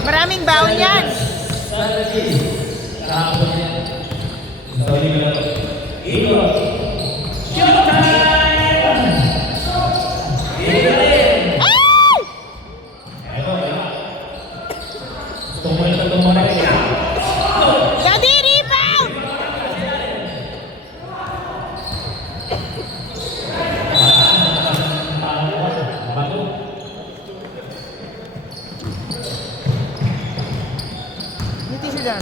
Maraming baon yan. Daddy, rebound! Dito sila.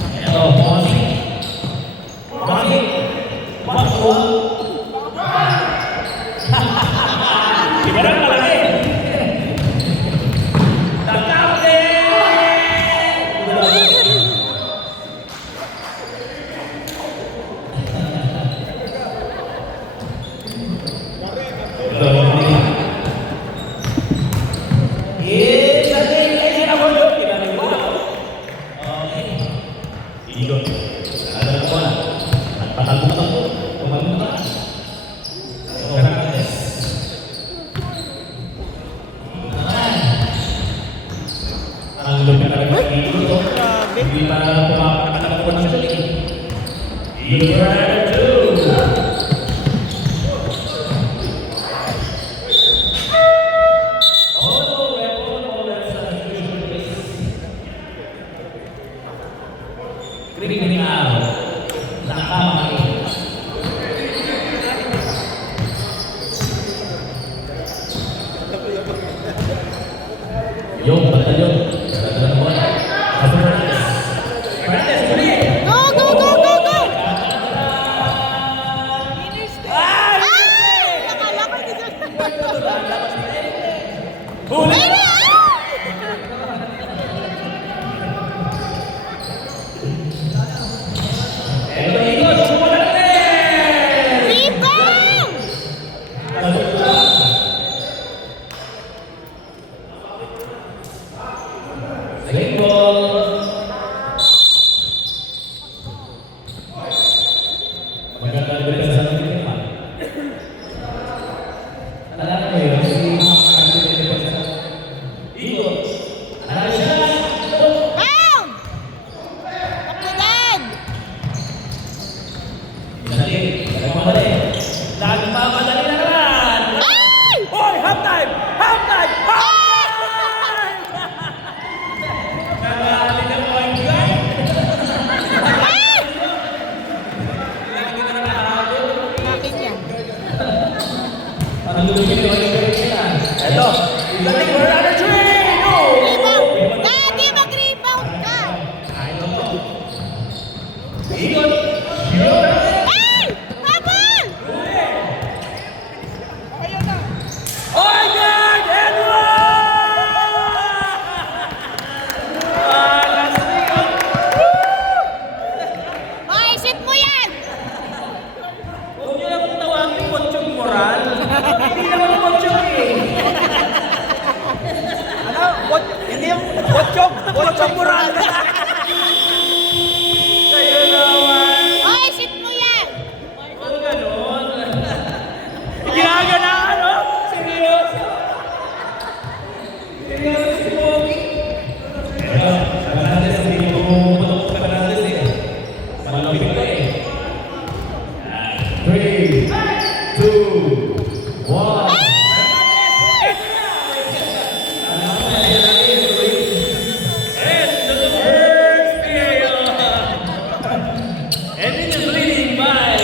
Yung batalyon. Go, go, go, go, go! Ay! Nakala ko dito. Huli! Rebound! Bound! Kapitan! Nagmamadali na naman! Ay! Hoy! Half time! Half time! Half time! Nangali ng point guard! Lagi na nakahabol. Bakit yan? Parang lumigil yung point nila. Eto! Ilating mo na natin three! Go! Rebound! Daddy, mag-rebound ka! Ikot! Shoot! Ay! Habol! Oh God! Edward! Maisip mo yan! Huwag niyo lang kung tawagin Pochong Moral. Hindi naman Pochong eh. Ano? Hindi yung Pochong Moral. Kayo naman. Maisip mo yan! Huwag ganon. Ginagalaan, no? Seryoso. Seryoso si Pogi. Eto, Fernandez, hindi ko pumuputok sa Fernandez eh. Malapit ka eh. 3, 2, 1. And it is leading by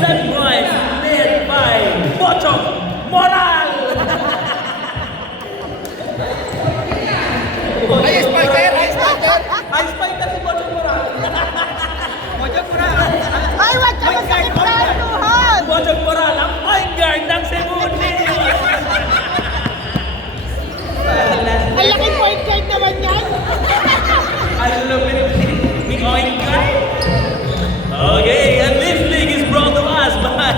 Sunrise, led by Pochong Moral. Ay, spiker! Ay, spiker! Ay, spike na si Pochong Moral. Pochong Moral! Ay, wag ka masakit sa tuhod! Pochong Moral, ang point guard ng Cebu Union. Ang laki point guard naman yan! Ang lupit ni point guard. Okay, and this league is brought to us by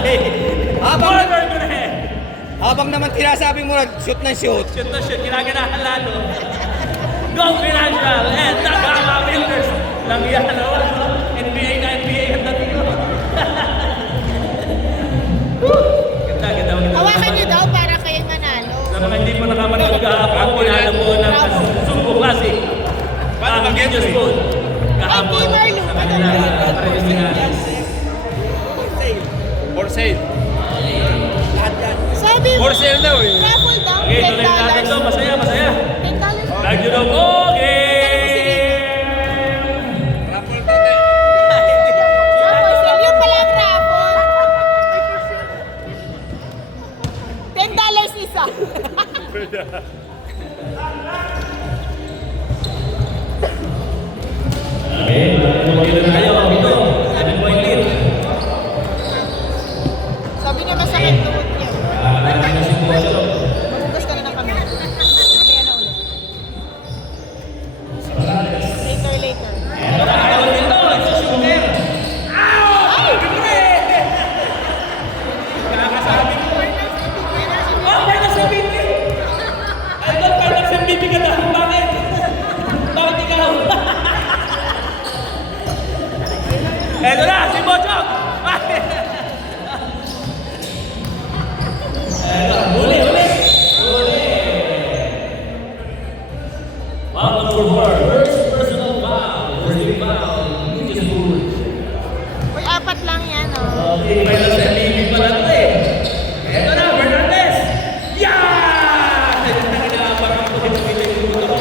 Burger Grenade. Habang naman tinasabi mo, shoot na shoot. Shoot na shoot, ginaganahan lalo. Go Financial and Tagama Winters. Lang yan, no? NBA na NBA ang dating ko. Indigenous food. Kahapon. Ay, Marlo. Sa kanila. Traditional. For sale. Sabi mo, For sale daw eh. raffle daw, Okay, tuloy natin to. $10. Masaya, masaya. $10. Tag you know, okay! Raffle tote. Raffle, yung palang raffle. $10 isa. Okay, mag-ilo na tayo. Ito, 7-point lead. Sabi niya masakit tuhod niya. Natin na si Bocho. Magugas ka na ng kami. Mamaya na ulit. Later. Ito na, ayaw dito. It's a shooter. Ow! Nakakasabi ko. Oh, Parnas MVP! Idol, Parnas MVP ka na. Bakit? Bakit ikaw? Ito na, si Bochok! Ito, huli! Foul number 4. First personal foul. First foul. Which is good. Uy, 4 lang yan, oh. Okay, may nasa MVP pala ito eh. Ito na, Fernandez! Yeah! Ito na kinalaban ang pagkakita yung puto ko.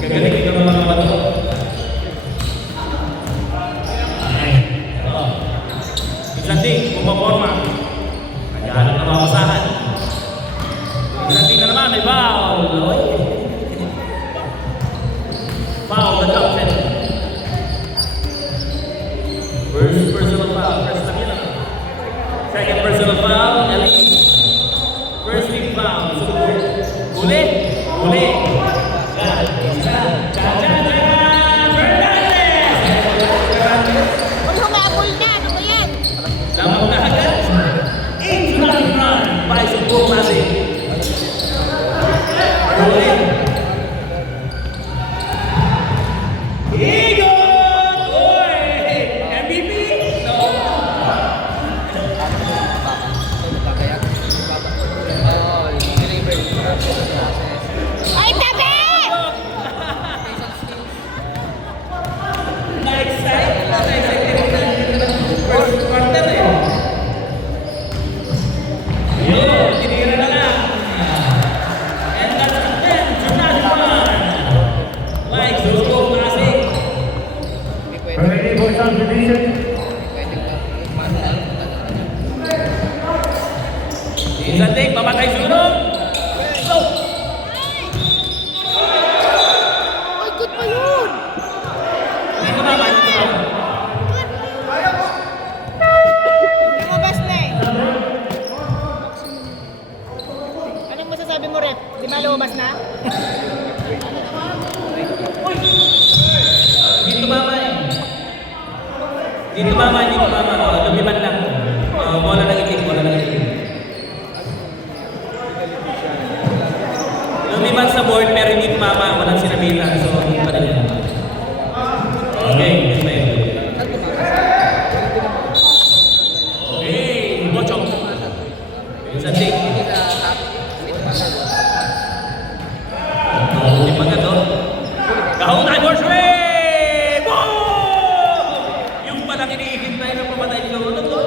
Gagaling ito ng mga bato. Isang ting, pumaporma. Naghahanap na mamasahan. Isang ting na naman, may foul. Oy. Foul, the captain. First personal foul, first lang yun. Second personal foul, Ellie. First team foul, support. Huli! Fernandez! Uy, humabol na. Ano ba yan? Lamang na agad. Into the run by Support Classic. Huli! Igot! Oy! MVP? No. Ay, tabi! Nice side. First quarter eh. Yun, tinira na lang. And that's the 10th Jonathan Juan. Mike Support Classic. Ready for subdivision? Isang take, pamatay sunod. So, Uy, good pa yun. dito naman, dito naman. Lumabas na eh. Anong masasabi mo, Rep? Di ba lumabas na? Dito mama eh. Dito mama. Lumiman lang. Bola ng itim. Lumiman sa board pero hindi tumama. Walang sinabitan. So, hindi pa rin yan. Okay, this way. Okay, Bochok. Isang take. Hindi pa ka to. Kahong tayo, Borswe! Yung palang iniihintay na pumatay ko. Ano to?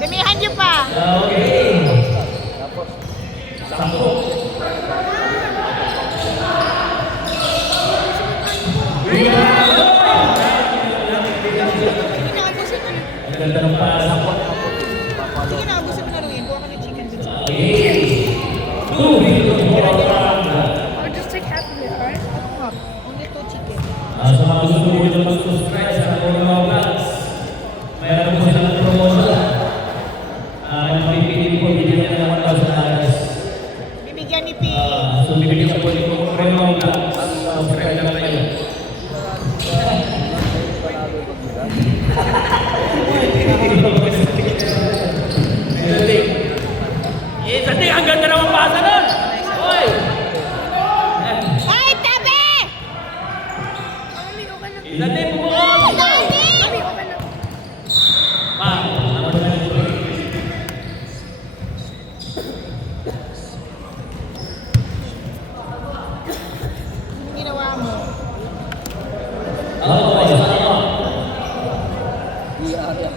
Damihan niyo pa. Okay. Sampo. Sige na, abusin mo. Ang ganda ng sampo. Sige na, abusin mo na rin. Buha ka ng chicken dito. Okay. 2 round. Or just take half of it, alright? Only 2 chicken. Sa mga gusto mo dito mag-subscribe sa Corona Vlogs, mayroon po silang promotion. Yung pipili po, bigyan niya ng $1,000. Bibigyan ni P. So, bibigyan sa po yung Corona Vlogs. Subscribe lang tayo. Isang ting, ang ganda naman pasa nun!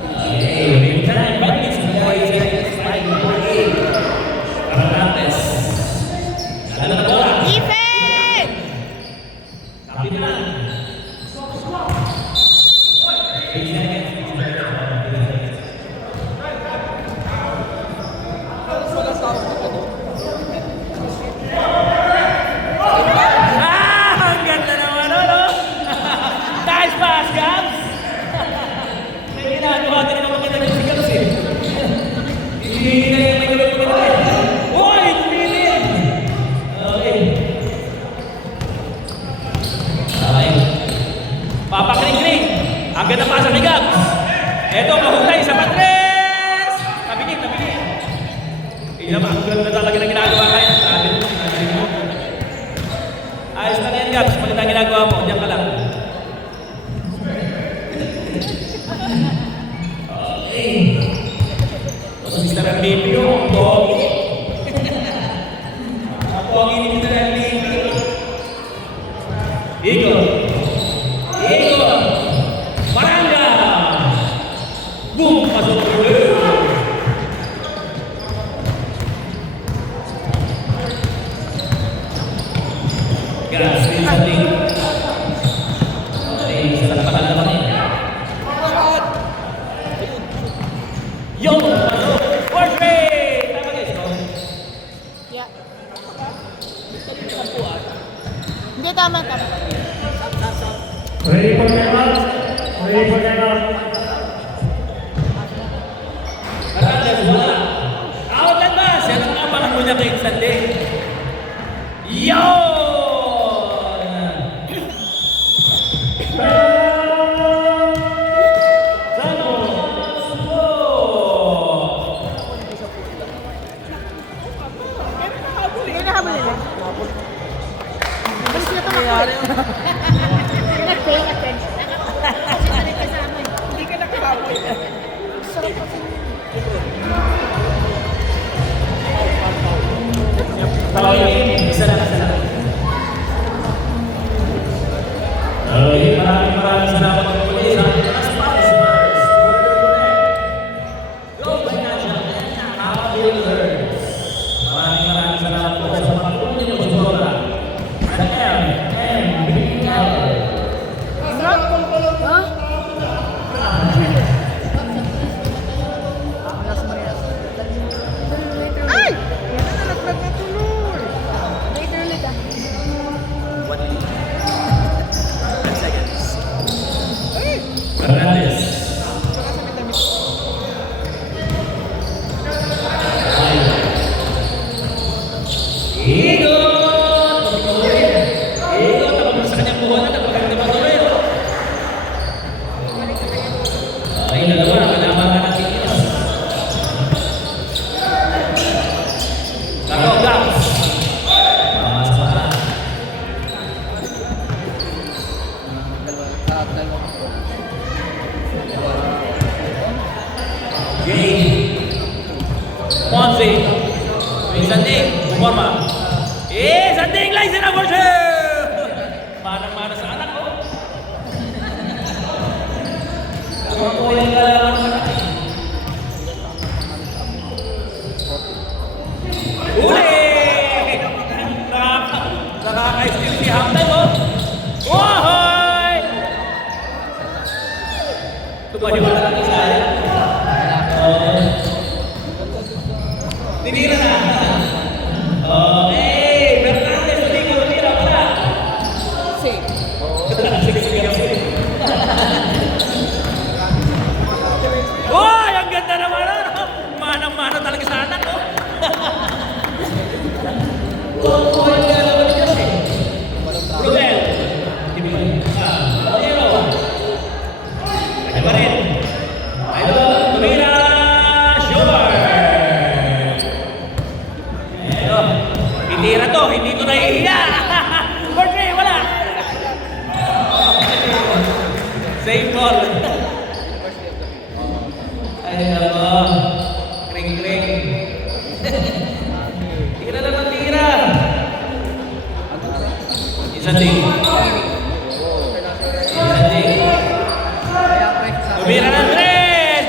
Okay, time. 5 minutes and 40 seconds. 5:48. Paratantes. Ano na bola? Defense! Kapit na. 8 seconds. Ang ganda naman, no? Nice pass, Gabs! May ginagawa din naman maganda si Gabs, eh. Hindi na yung may gawin ko na. Uy! Hindi! Okay. Okay. Papakring-kring. Ang ganda pa sa Gabs. Eto, mahutay sa Patres! Tabingin. Tingnan mo, ang ganda talaga ng ginagawa kayo. Sabi mo. Ayos na yan, Gabs. Maganda ang ginagawa mo. Diyan ka lang. Okay. O si Mr. MVP yung pogi. Ang pogi ni Mr. MVP. Igo. Maranga. Boom! Pasok ko. Gas, something. Okay, sa lapakan naman eh. Yo! First rate! Tama guys, no? Yeah. Hindi, tama. Ready for timeout? Ready for timeout? Paratantes, wala. Out and pass! Yan ang kapalang mo niya kay Sande. Yo! Hindi na habol nila. Hindi sila tumakbo. You're not paying attention. Kasi na rin kasama. Hindi ka nakababol. Sarap kasi. Okay, isa lang. Okay, maraming salamat po ulit sa ating mga sponsors. Go Financial and Our Builders. Maraming salamat po sa mga patuloy na suporta sa MMBL. Ay! Nalaglag na tuloy. Later ulit ah. 10 seconds. Paratantes. Igo, tapos sa kanyang buwan na pagkakita mo tuloy. Ay, dalawa, kalaban ka natin ito. Tako, Gabs. Sama-sama. Game. Ponzi. Sanding. Forma. Sanding. License na for sure. Manang-mana sa anak ko. Kumakulang ka lang sa akin. Uli! Nakaka-steal si halftime, oh. Wahoy! Tumahiwa na lang isa. Tinira na. Okay, Fernandez, tira pala. Sige. Uy, ang ganda naman, ano? Manang-mana talaga sa anak, oh. Kuha yung galawan niya kasi. Rubel. Zero. Kanya pa rin. Idol, tumira. Shobar. Eto. Itira to. Hindi to nahihiya. Portray, wala. Same ball. Ay, nako. Kring-kring. Tira na ng tira. Isanding. Tumira ng tres.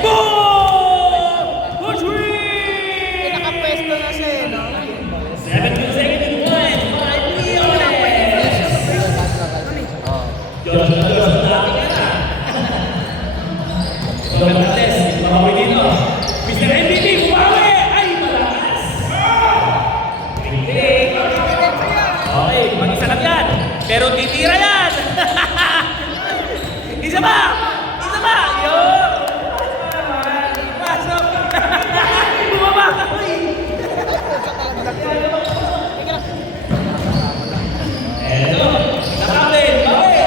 Fernandez, bumawi dito. Mr. MVP, bumawi! Ay, malakas! Okay, mag-isa lang yan. Pero titira yan! Isa ba? Isa ba? Yun! Pasok! Bumaba ka! Eto, nakapin, bawi!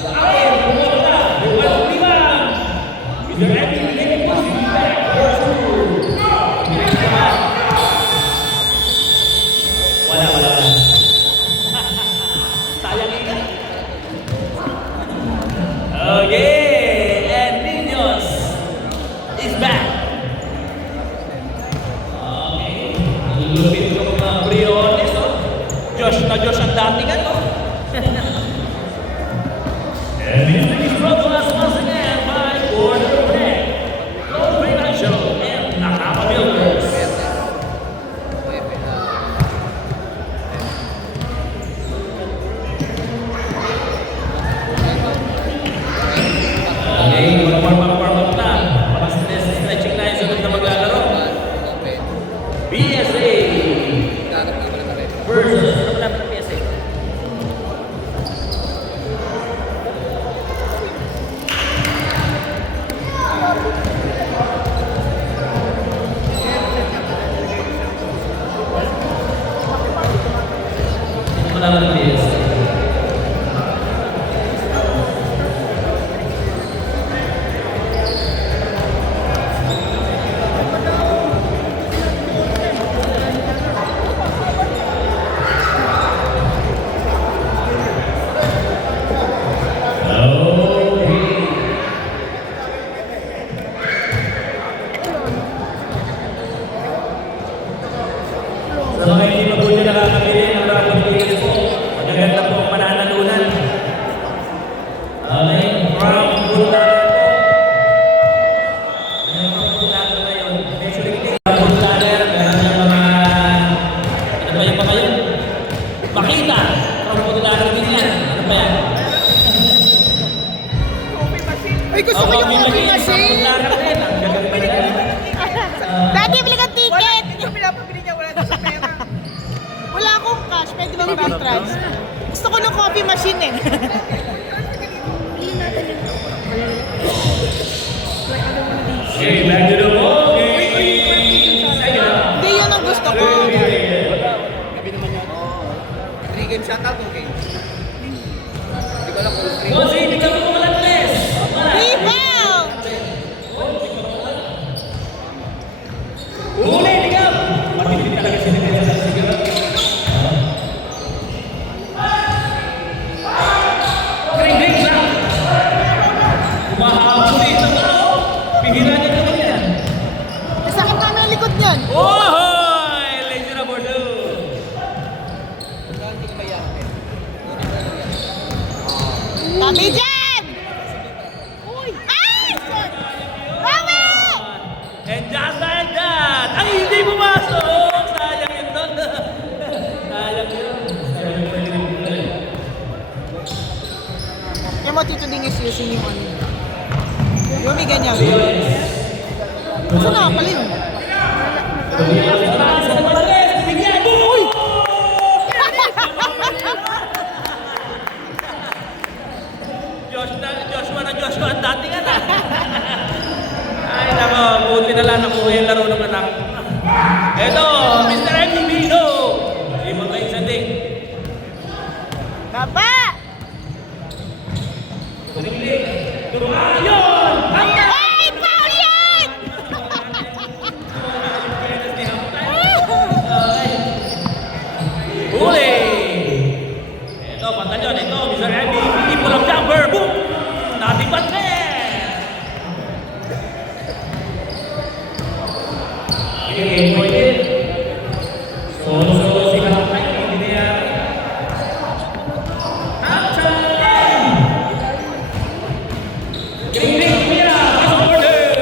Nakapin, bumaba! Buwan sumiman! Mr. MVP, wala. Sayang ini. Okay, and Niños is back. Okay, lupit ko mga Briones, oh. Josh na Josh ang datingan, oh. And music is brought to us once again by Order Break, Low Financial, and Nakama Builders. Okay, warm-up na. Para sa stretching na yung sunod na maglalaro. PSA versus ano naman ang PSA? Ano naman ang PSA? So, hindi pa po nyo nakakabili ng Rapid Tickets po. Magaganda po ang mananalunan. Okay, from Bultaran po. Ano yung Bultaran na yun? Actually, Bultaran, meron ng mga... Ano ba yung mga yun? Makita! From Bultaran din yan. Ano ba yan? Ay, gusto ko yung coffee machine. Bultaran din. Ang gaganda na yan. Dati, bili kang ticket. Yung pinapabili niya, wala doon sa pera. Wala akong cash, pwede ba mag-trans? Gusto ko ng coffee machine eh. Okay, back to the ball game. Hindi yun ang gusto ko. Boss, hindi ka po malakas. Rebound! Uli, tingap! Matindi talaga si Nigel sa siguro. Ring lang! Umahabol dito na, oh! Pihira niya naman yan. Masakit kami ang likod niyan. Ohoy! Laser na Bordeaux! Tabi dyan! Ay! Bawi! And just like that! Ay, hindi pumasok! Sayang yun doon. Sayang yun. Yung mo Tito Ding is using yung ano. Yung may ganyan. Saan nakapalin? Uy! Joshua ang dating anak. Ay, nako, buti na lang nakuha yung laro ng anak. Eto, Mr. MVP, no! Hindi mo kayo sa ding. Baba! Yun! Ay! Foul yan! Huli! Eto, pantalyon. Ito, Mr. MVP, pulang jumper. Boom! Nating batman! Okay, point it. So, si Kapay, hindi niya. Action! Gring-gring, kumira! Pasok Bordeaux!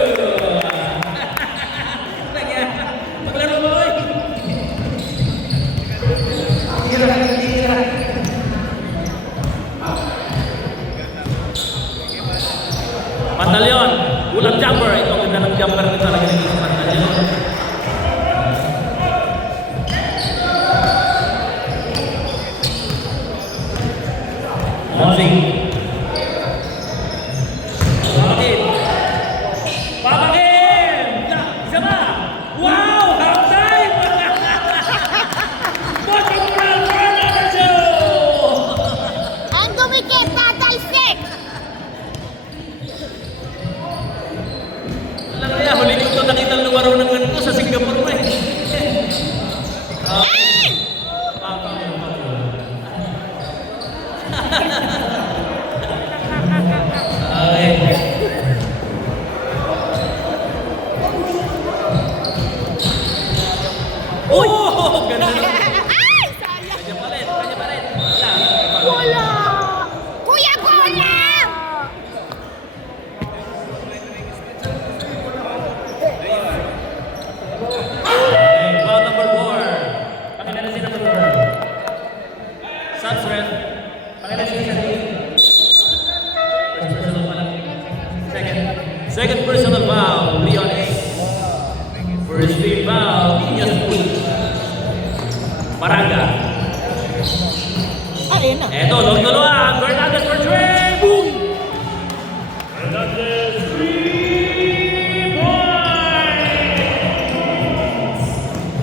Maglaro mo, oy! Pantalyon! Pantaleon. Ulang jumper. Ito, ang ganda ng jumper nito talaga nito sa Pantaleon. Ozzy. Bakit? Papakin! Isa ba? Wow! Half time! Bottom round Fernando Show! Ang dumikit, tatalsik! Alam kaya, huli ko ito nakita ng luwaro ng ganito sa Singapore pa eh. Ay! Oh! Ganda na. Ay! Sayang! Kanya pa rin, kanya pa rin. Wala. Wala! Kuya, kulang! Okay, foul number 4. Pakilala si number 4. Subs ref. Pakilala si isa din. First personal pala. Second personal foul, Leones. First team foul, Inyas Pool. Paraga. Ay, ayun na. Eto, dalawa. Fernandez for three. Boom! Fernandez, 3 points!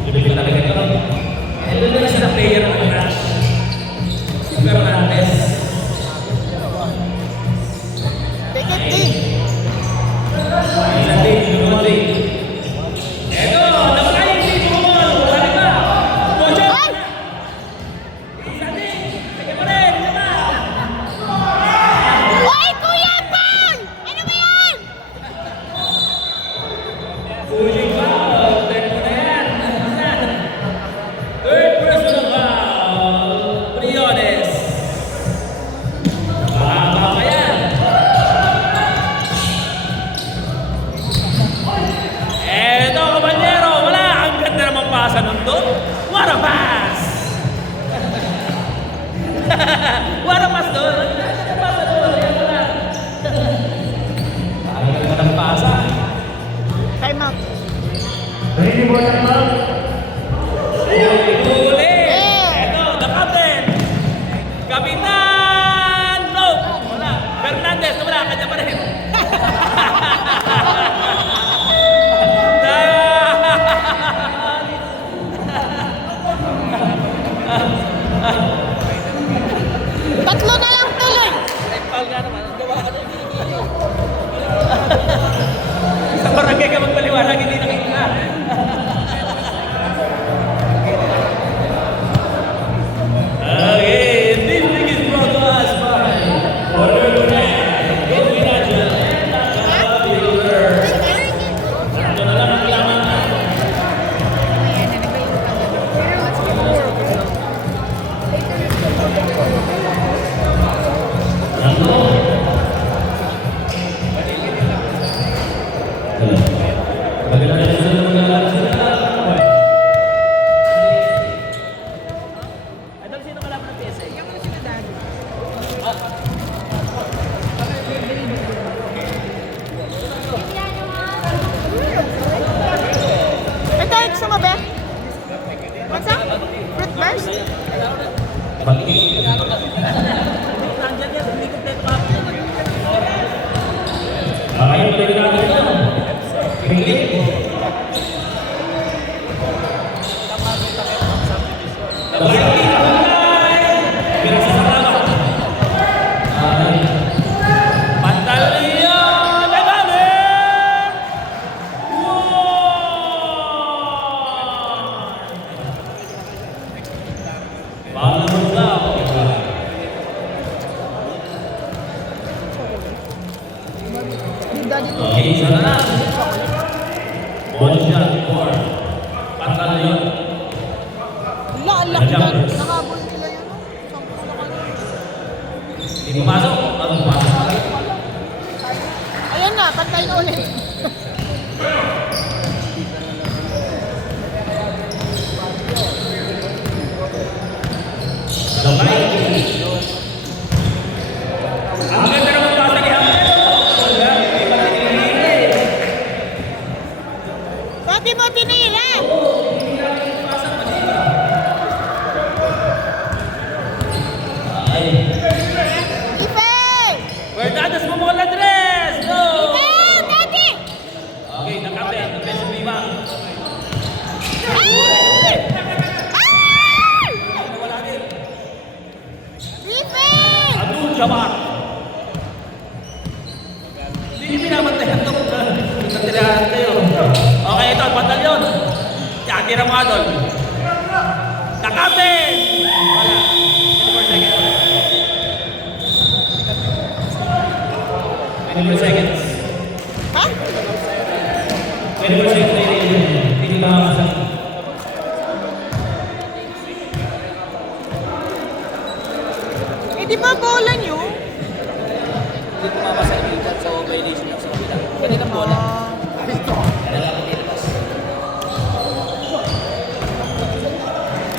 Ibig ko talaga ito. Ito na siya na player ng crush. Si Fernandez. Take it, team. Isa din, Dumondi. Eto, napakain si Dumol. Wala ba? Mojo! Ay! Isa din. Sige pa rin. Isa pa. Oy, Kuya Paul! Ano ba yan? Huling foul. Tempo na yan. Third personal foul. Briones. Mahaba pa yan. Eto, kabanyero. Wala. Ang ganda naman pasa nun doon. What a pass! What a pass doon. Ang ganda ng pasa doon. Ayan wala. Ang ganda ng pasa. Time out. Ready for timeout? Huli! Eto, the captain! Kapitan! No! Wala. Fernandez, wala. Kanya pa rin. Tatlo na lang tuloy. Sa barangay ka magpaliwanag, hindi nakita. Okay, this thing is brought to us by Order Connect, Go Financial, and Tata Builder. Ito na lang ang kailangan. Idol, sino kalaban ng PSA? Ito, gusto mo ba? What's up? Fruit burst? Nandyan yan, hindi kompleto ka. Ayun, tuloy natin ito. Ringlit. Pantaleon! Lebanon! Wow! Bala mo daw. Daddy ko. Okay, isa na lang. One shot for Pantaleon. Wala, ang laki na. Nakabol nila yun. Sampo na kayo. Hindi pumasok. Ano pumasok? Ayan na, pantay na ulit. Ang ganda naman pasa ni Hamlet. Ba't di mo tinila? Ife! Fernandez mo mga Andres! No! Ife! Daddy! Okay, nakape. Defensive rebound. Ay! Ay! Wala din. Ife! Abdul Jabbar. Hindi binabantayan ito sa tirahan kayo. Okay, ito, batalyon. Yan, tira mo doon. Nakapin! Wala. 24 seconds. 24 seconds. Ha? 24 seconds na hindi makakasal. Eh di ba bola nyo? Hindi kumabasa yung ikat sa violation ng sa kabila. Pwede kang bola. Kailangan nilabas.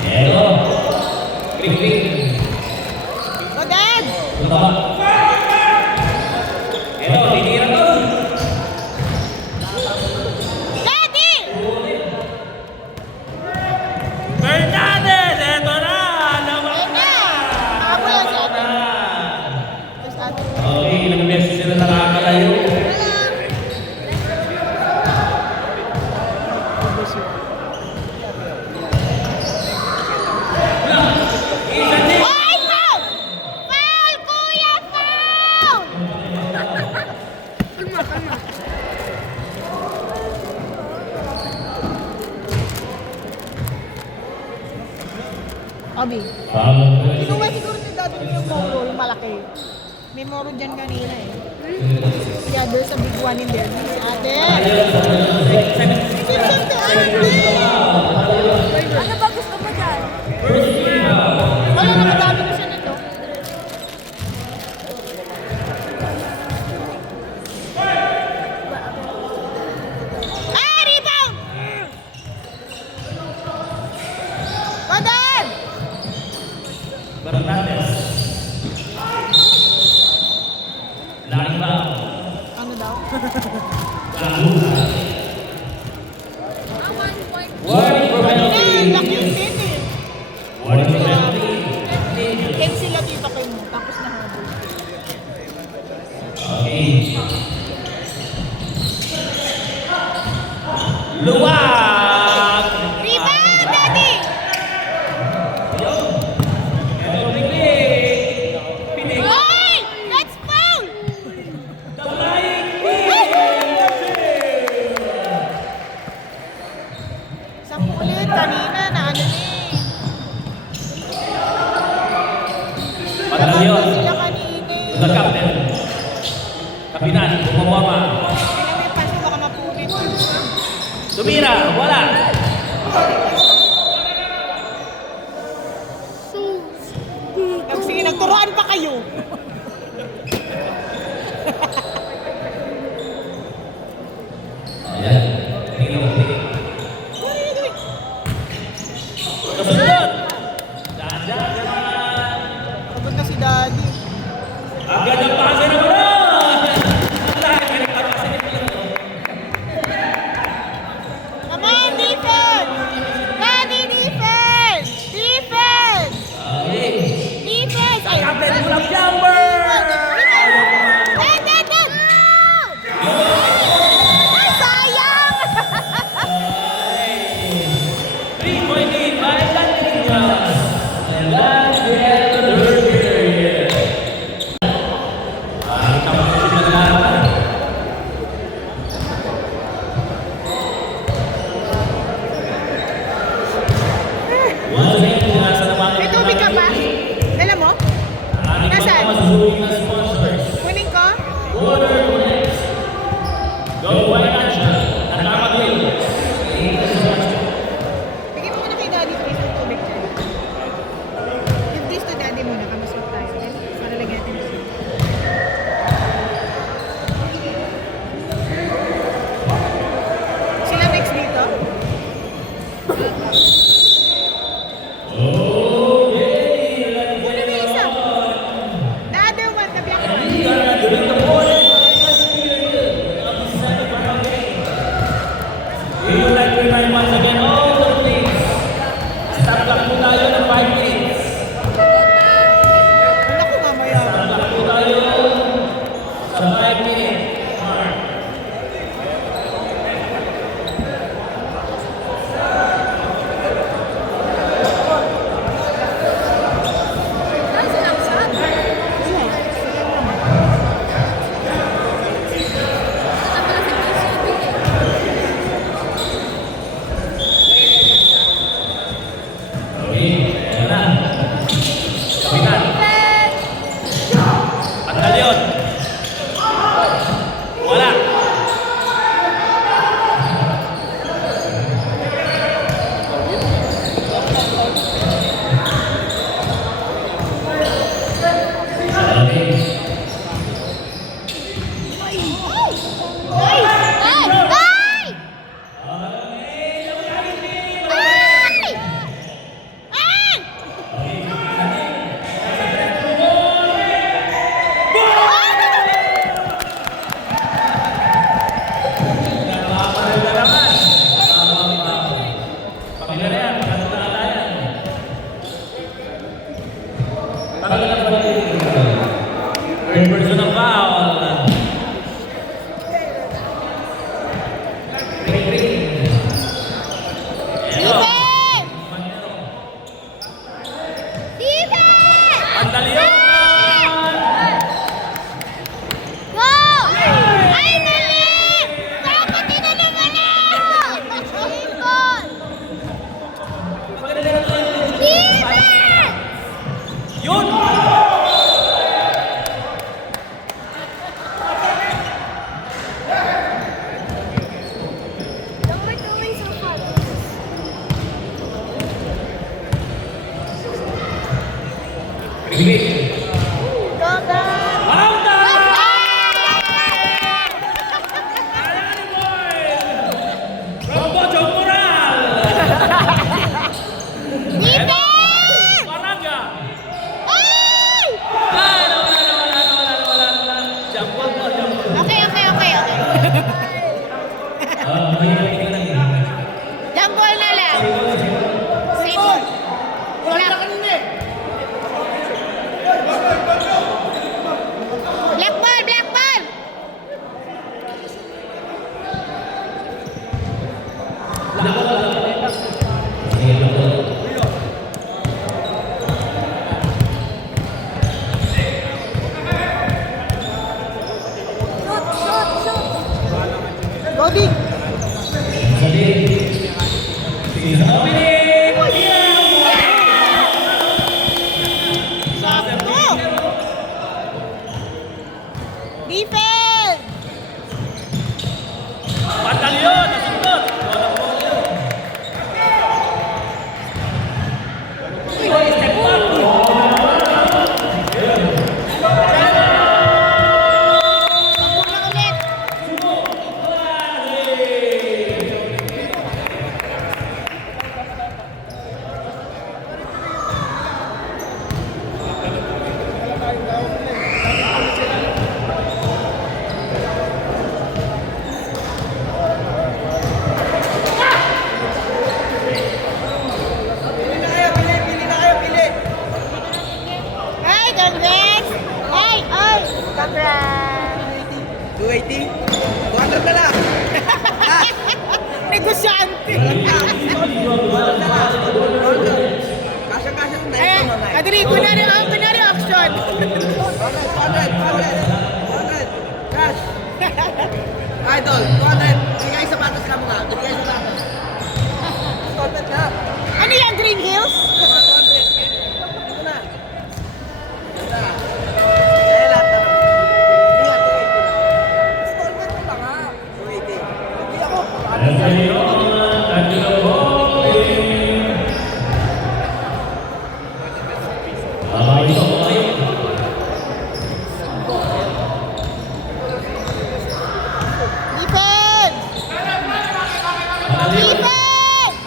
Ito. Green. O Dad! Punta ba? Ito, tinira to. Daddy! Fernandez! Ito na! Labas Ayun na! Ako yan sa atin. Sa atin. Okay, ilang beses sila nakakalayo. Isa din! Ay, foul! Foul, kuya! Foul! Kalma, kalma. Abi, kinuha siguro ni Daddy mo yung moro, yung malaki. May moro dyan kanina eh. Yeah, there's a big one in there. Ate! Ate! Ano ba gusto mo dyan? Wala, nakadami na siya nito. Ah, rebound! Padal! Fernandez. Laking ba? Ano daw? Warning for penalty. Laki yung din eh. Warning for penalty. Ken sila dito kayo mo, tapos na habol. Okay. Luwag! Rebound, Daddy! Ito, Ricky. Pinig. Oy! That's foul! The Flying Isang ulit kanina na ano ni. Batalyon. Sila kanina eh. The captain. Kapitan, bumabama. Kailan may pass baka mapunit. Tumira, wala. Sige, nagturuan pa kayo. Ayan. Tingnan mo, tingnan. What are you doing? Kasunod. Dahan-dahan. Pagod na si Daddy. Agad ang pasa na Baron! May nagpapasa ni Baron. Come on, defense! Daddy, defense! Defense! Okay. Defense! Ay, Captain, walang jumper! Dad, Dad, Dad! Ay, sayang! 3.8, five landing yards. And that's the end of the third period. Tapos na sila lahat. Once again, nasa naman May tubig ka pa? Dala mo? ating Nasaan? mga masusuwing na sponsors. Kunin ko? Water Connect. Go Financial. At Tama Builders. Bigyan mo muna kay Daddy ito isang tubig dyan. Give this to Daddy muna, kamasok tayo. Okay? Para lagyan natin ito. Sila next dito? Muna may isa. The other one, tabi ako. During the fourth and final period of the semifinal game, natin once again. All please. Stop clock po tayo ng 5 minutes. Naku, mamaya. Stop clock po tayo sa 5 minutes. Mark. Okay, ayan na. Kapitan. Pantalion. Wala. Pakinggan na yan. Pakinggan. Third personal foul. Pantalion! Yun! Marauta! Ayan, boy! Rombo Jomoral! Paraga! Wala. Jump ball po, jump ball. Okay. Jump ball na lang. Safe. Wala na kanina eh. Black ball. Loading. Defense! Pantalion! Nasundot! Uy, step back! Ulit. Hey, congrats! Hey, congrats! 280. 200 na lang. Negosyante! Kasya-kasya na Eh, Adri, kunwari auction! 200. Cash. Idol, 200. Bigay sapatos ka muna. Bigay sapatos. Installment na. Ano yan, Green Hills? 200. Dito na. Ganda. Eh, lahat na. Hindi nga, 280. Installment mo lang ha. 280. Hindi ako. Defense! Defense!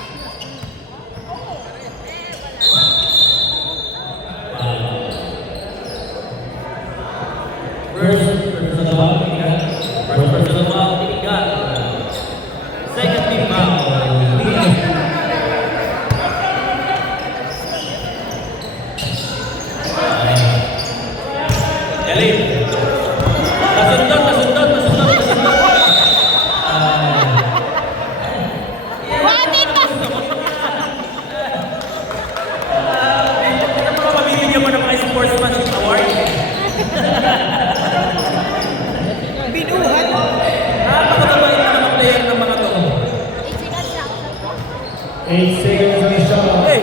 8 seconds on the shot. Hey!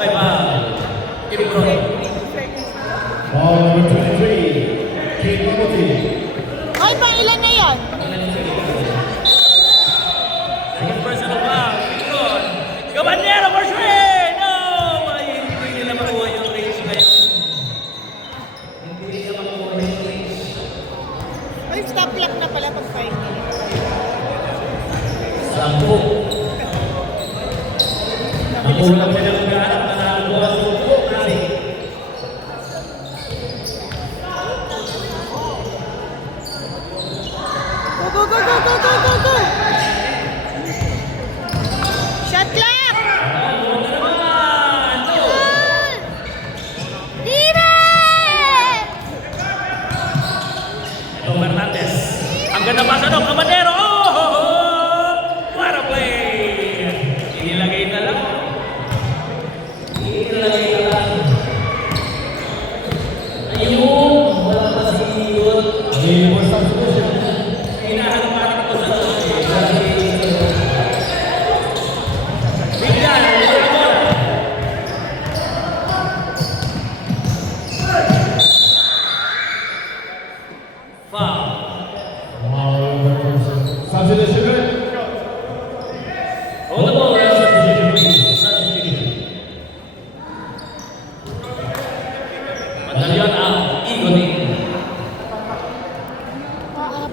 Bye bye. Give it going. Ball number 23, Kate Timothy. Ay, pang ilan na yan? Second personal foul. Good. Gabandero for three! No! Ay, hindi nila makuha yung range ngayon. Hindi nila makuha yung range. Ay, stop clock na pala pag 5 minutes. Sampo. Ang ulam nila ng garap na nakakuha sa upo kasi. Go, go, go, go, go, go, go, go! Shot clock! Ano na naman? No! Steven! Ito Fernandez. Ang ganda pa sa dog. Kabandero. Oh! What a play! Inilagay na lang. Inilagay na lang. Ayun! Wala pa si Iyon. Game for substitution. Hinahanap para ko sa Bigyan! Wala bola. Foul. Substitution good. Hold the ball, ref. Substitution, please. Substitution. Madalian out. Igon in.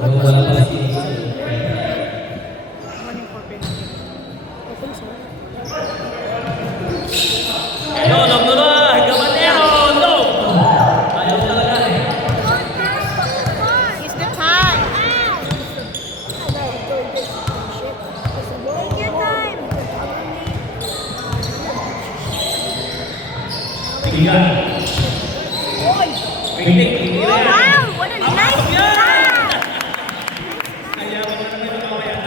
Wala pa si No, no, no, no. Gabandero, no. Ayaw talaga eh. It's the time! Bigyan. Pinik. Oh, wow! What a nice shot! Ayaw mo na naman ako yan.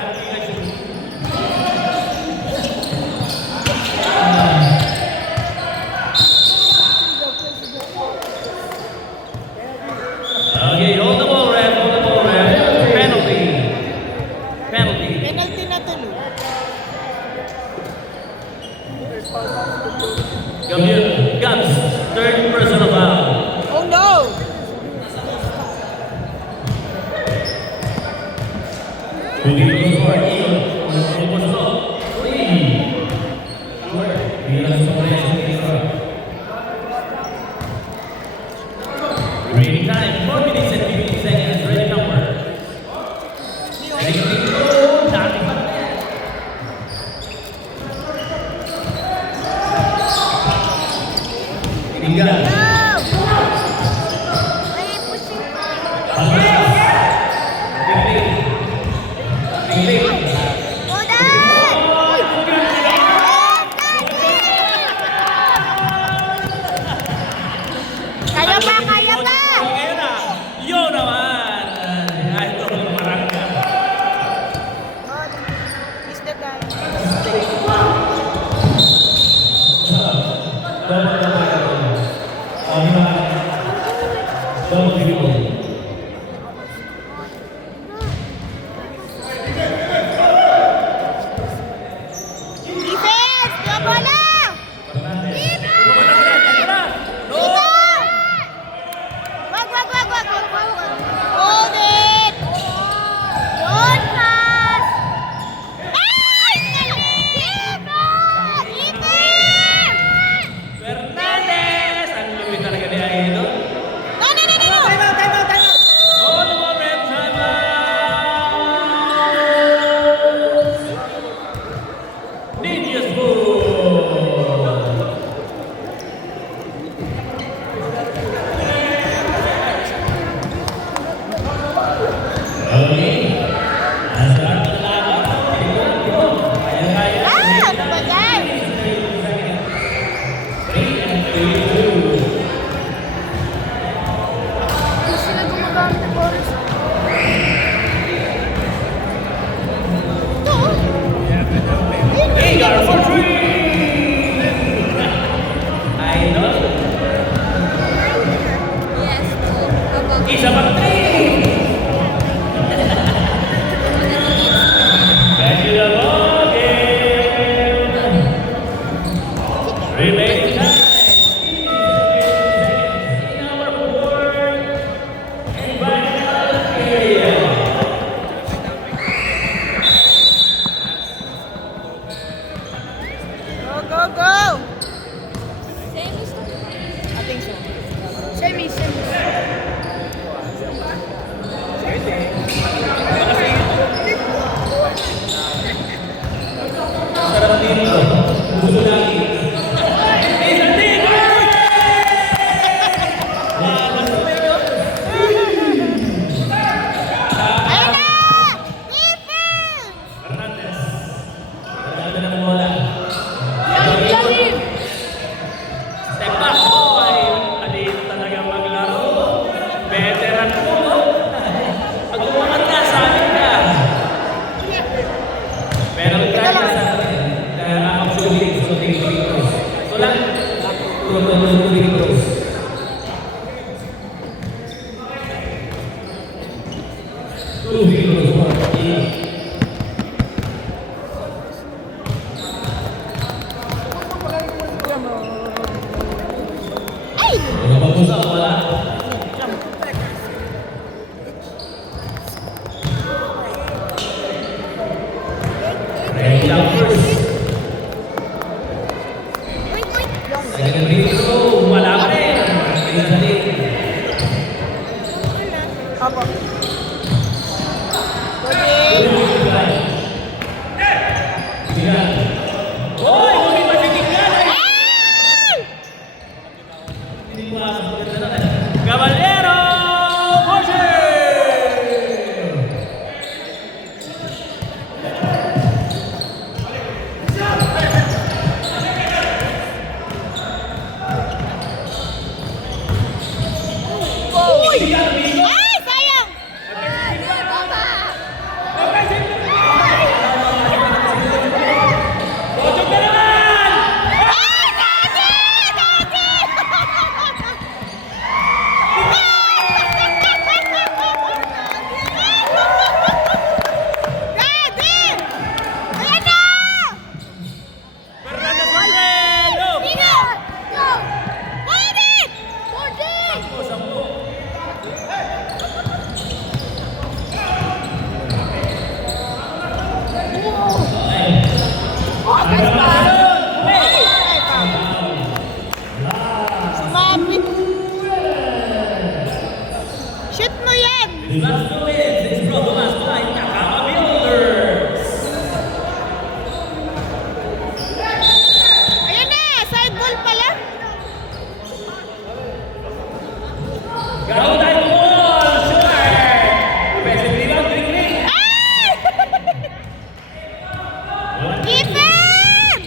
Okay, hold the ball, ref. Hold the ball, ref. Penalty. Penalty. Penalty na tuloy. Gabriel Gams, third personal foul. Oh no! Moving to the score. Iyon. Almost all. Bilang sumaya sa isa. Remaining time, 4 minutes and 15 seconds. Ready number. Ready to go. Dati pa na yan. Bigyan. Kaya pa, kaya pa! Ngayon na. Yun naman. Ay, ito. Marangka. It's the time. Double dribble. Defense! Yung bola! Wag, wag, wag, wag, wag, wag, wag. Hold it! Don't pass! Ay! Defense! Defense! Fernandez! Ang lumi talaga ni Aido. No, no, no, no, no! 2 free throws. Two free throws for Ian. Ay! Mga pag-usap, wala. Ready lang first. Wait, wait. Second free throw, wala pa rin. Apo. Hoy! Kung may masigit ka! Caballero! Jose! Ay, sayang! Tojok na naman! Ay, dati! Dati! Dati! Ayan na! Fernandez Marcelo! Dino! Go! Bordin! Bordin! Sumabit. Shoot mo yan! Last two wins, it's brought to us by Nakama Builders. Ayan na! Side ball pala! Garo tayo ball! Shooter! Offensive rebound, ring. Ay! Defense!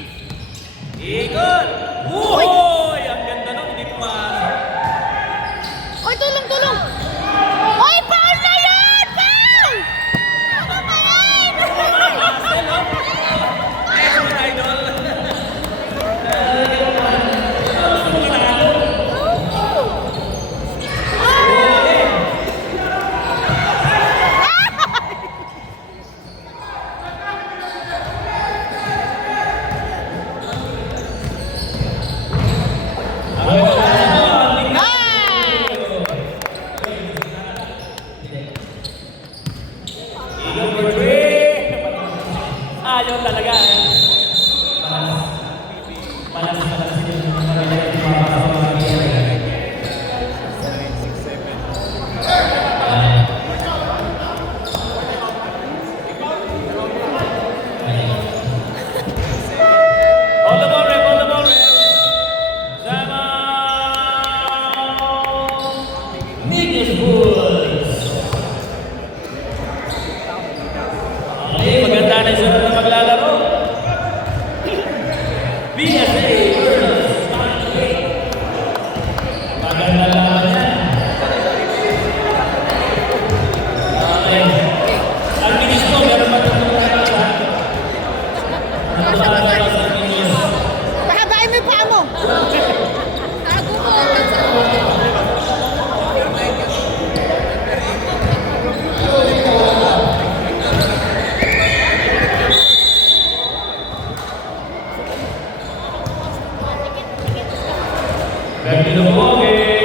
Ikot! Uhoy! Ang ganda nun, hindi pumasok. Oy, tulong, tulong! Oy, foul na yun! Foul! Ano ba yan? Marcelo! Yes, mga idol! Number 3! Ayaw talaga eh. Hold the ball, ref. Hold the ball, ref. Sama! Nicholas Bulls. Okay, maganda na yung sunod na maglalaro. PSA versus Stanley. Maganda lang yan. Okay. Ang bilis ko, meron ba itong Pahabain mo yung paa mo. Tago mo. Back to the ball game.